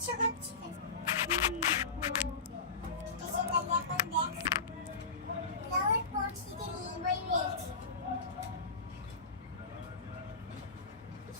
ইচ্ছে করছে। এসে তাহলে এখন দেখ লাউয়ের পড়ছিতে লিবাই রয়েছে।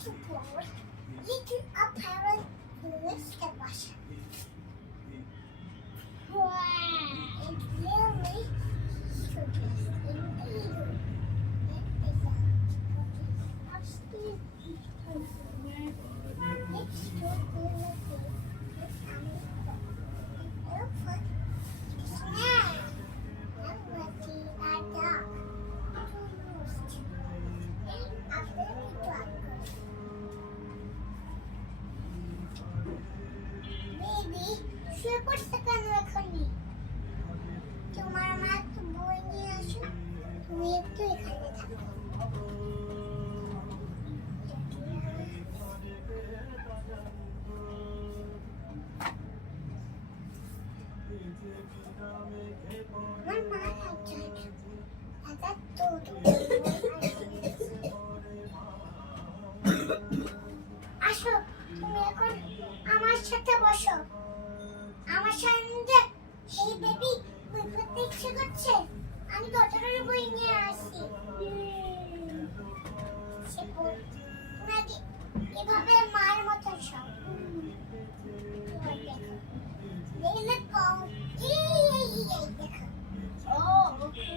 Super. Little apparel list of Russia. Wow, it's really interesting. শুয়ে পড়ছে কেন এখানে? তোমার মা তো বই নিয়ে আসো, তুমি একটু এখানে থাকো। আমার মা আছে, দাদা তো আসো, তুমি এখন আমার সাথে বসো। আমার সঙ্গে এই বেবি বই পড়তে ইচ্ছে করছে, আমি কতটার বই নিয়ে আসি। এভাবে মার মতো সব দেখো, দেখো। ও ওকে,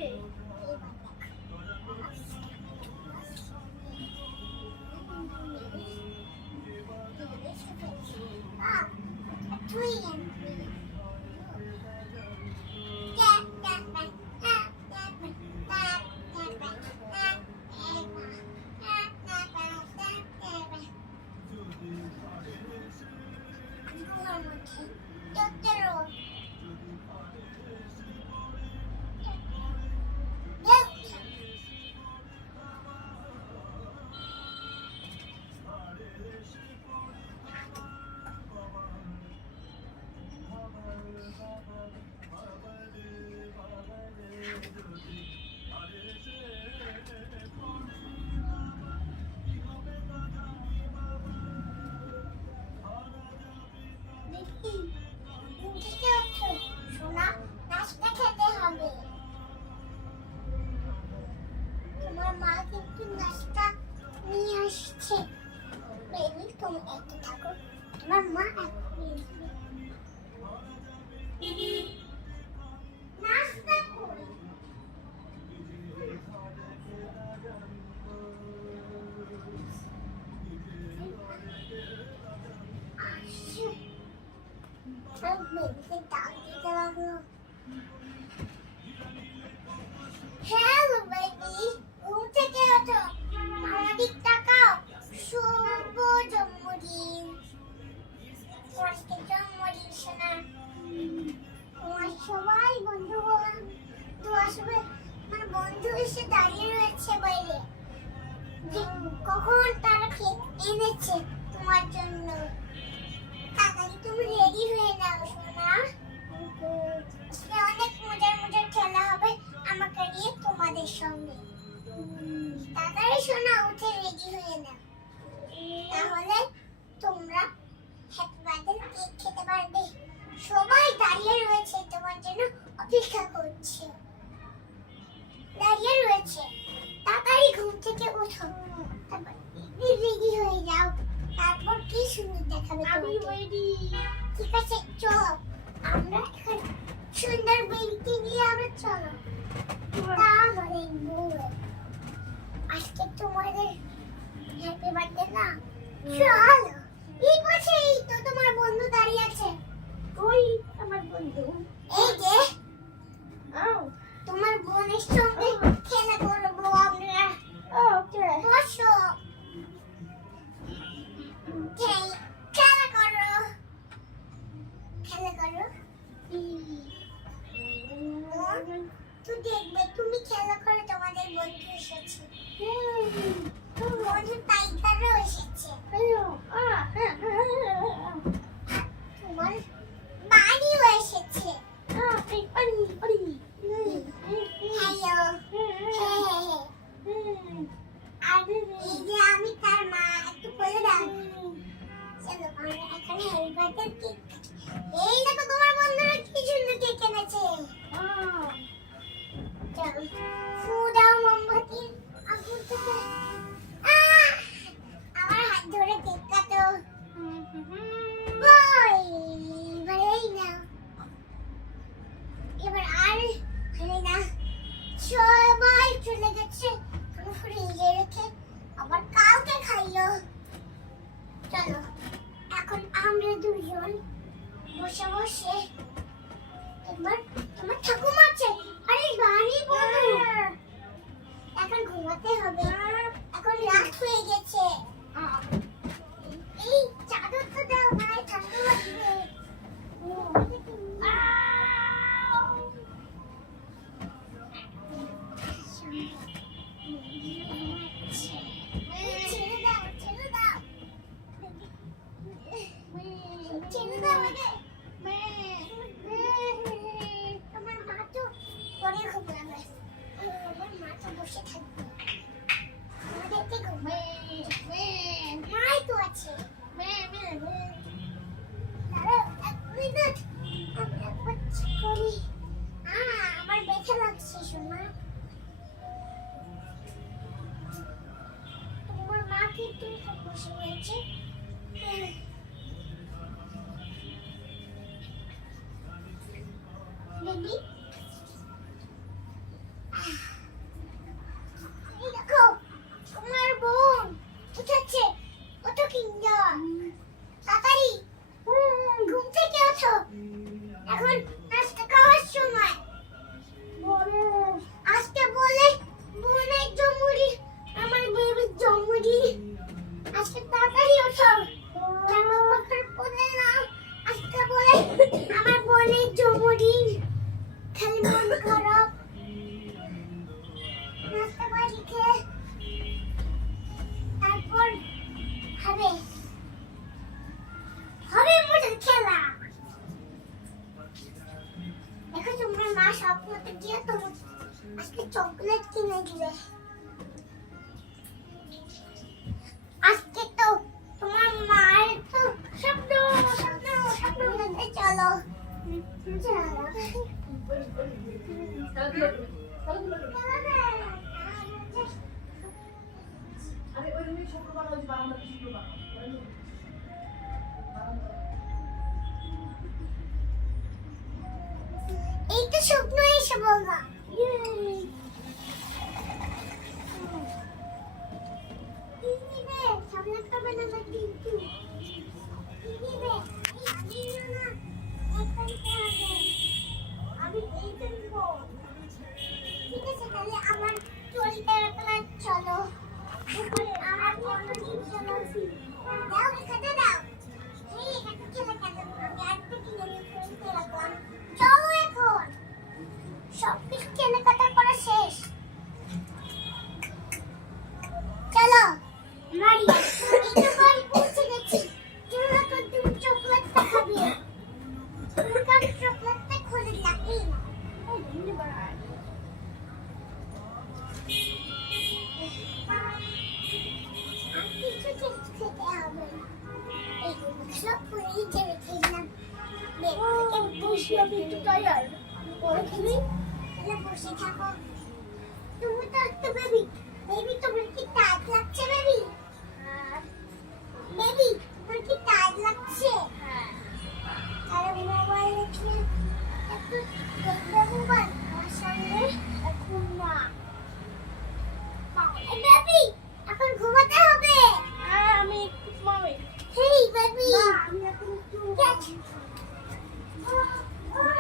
সোনা নাস্তা খেতে হবে। তোমার মা কিন্তু নাস্তা নিয়ে আসছে। বেবি তুমি একটু থাকো, তোমার মা নাস্তা করে হ্যালো বেবি, ঘুম থেকে ওঠো, আমার দিক তাকাও। শুভ জন্মদিন, আজকে জন্মদিন সোনা। তোমার সবাই বন্ধুগণ তো আসবে, আমার বন্ধু এসে দাঁড়িয়ে রয়েছে বাইরে, যে কখন তারা কেক এনেছে তোমার জন্য। তাড়াতাড়ি তুমি রেডি হয়ে নাও সোনা, অনেক মজার মজার খেলা হবে আমাকে নিয়ে তোমাদের সঙ্গে। তাড়াতাড়ি সোনা উঠে রেডি হয়ে নাও, তাহলে তোমরা হ্যাপি বার্থডে কেক খেতে পারবে। সবাই দাঁড়িয়ে রয়েছে তোমার জন্য, অপেক্ষা করছে, দাঁড়িয়ে রয়েছে। তাড়াতাড়ি ঘুম থেকে ওঠো, তারপর রেডি হয়ে যাও, তারপর কি সুন্দর দেখাবে। আমি রেডি, ঠিক আছে চলো আমরা এখন সুন্দর বেবিকে নিয়ে আমরা চলো। তাহলে আজকে তোমাদের হ্যাপি বার্থডে না, চলো। এই পাশে এই তো তোমার বন্ধু দাঁড়িয়ে আছে। ওই আমার বন্ধু, এই যে তোমার বোনের সঙ্গে খেলা করবো আমরা। ওকে বসো, খেলা করো, খেলা করো। তুই দেখবে তুমি খেলা করে তোমাদের বন্ধু এসেছে, বন্ধু টাইগারও এসেছে, তোমার বাড়িও এসেছে। হ্যালো, আর এই যে আমি তার মা, একটু বলে দাও। চলো আমরা এখানে হ্যাপি কেকের কেক। এই দেখো তোমার বন্ধুরা কি সুন্দর কেক এনেছে। চলো ফু দাও মোমবাতি আগুন থেকে। আমার হাত ধরে কেক কাটো। বই এবার এই নাও। এবার আর হয় না, সবাই চলে গেছে ফ্রিজে রেখে, আবার কালকে খাইলো। চলো এখন আমরা দুজন বসে বসে এবার তোমার ঠাকুমা আছে। আরে গাড়ি বলো, এখন ঘুমাতে হবে, এখন রাত হয়ে গেছে। এই চাদর তো দাও ভাই, ঠান্ডা লাগবে। আমার ব্যথা লাগছে শোনা। তোমার মা কি তুই বসে রয়েছে? বেবি এই দেখো তোমার বোন উঠেছে। ওঠো কিংবা তাড়াতাড়ি ঘুম থেকে ওঠো, এখন নাস্তা খাওয়ার সময়। আজকে বলে বোনের জন্মদিন, আমার বেবির জন্মদিন। আজকে তাড়াতাড়ি ওঠো, জামা কাপড় পরে নাও। আজকে বলে আমার বোনের জন্মদিন, খালি মন খারাপ। নাস্তা বাড়ি খেয়ে তারপর হবে মজার খেলা। দেখো তোমার মা স্বপ্নতে গিয়ে তোমার আজকে চকলেট কিনে দিবে। আজকে তো তোমার মায়ের তো স্বপ্ন স্বপ্ন স্বপ্ন দেখতে চলো। এই তো স্বপ্ন এসে বলবা। আমি এই কিনবো। ঠিক আছে তাহলে আমার চুড়িটা রাখলাম, চলো আমার কোনো জিনিস দাও, এখানে দাও। এই এখানে খেলা কেন? আমি আরেকটা কিনে নিয়ে চুড়িতে রাখলাম। চলো এখন সবকিছু কেনাকাটা করা শেষ। চলো মারিয়া, এই তো বাড়ি পৌঁছে গেছি। চলো এখন তুমি চকলেটটা খাবে। তুমি চকলেটটা খুলে দিলাম। এই না খেতে হবে। এই সব ফ্রিজে রেখে দিলাম। বসে আমি একটু টায়ার পরে খেলি। তাহলে বসে থাকো। তুমি তো একটু বেবি তোমার কি টায়ার লাগছে বেবি? বেবি তোমার কি টায়ার লাগছে? আরে মোবাইল রেখে একটু দেখবে মোবাইল আমার সঙ্গে। এখন না বেবি, এখন ঘুমাতে হবে। আমি একটু ঘুমাবো। হেই বেবি, আমি এখন একটু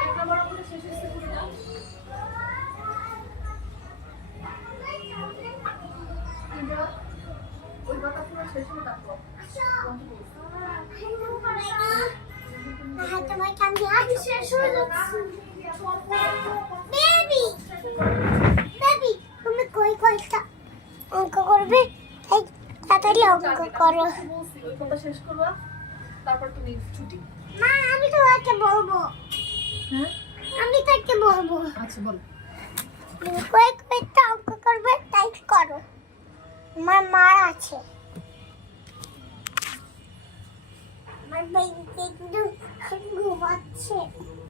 একটা বড় করে শেষ হইছে করে দাও। ওই কথা পুরো শেষ হয়ে থাকলো। তোমার কান্দি আজ শেষ হয়ে যাচ্ছে। বেবি বেবি তুমি কই কইটা অঙ্ক করবে? তাই তাড়াতাড়ি অঙ্ক করো। ওই কথা শেষ করবা, তারপর তুমি ছুটি। মা আমি তো ওকে বলবো। হ্যাঁ আমি তাকে বলবো। আচ্ছা বল। তুমি কই কইটা অঙ্ক করবে তাই করো। আমার মা আছে। আমার বেবিতে কিন্তু ঘুমাচ্ছে।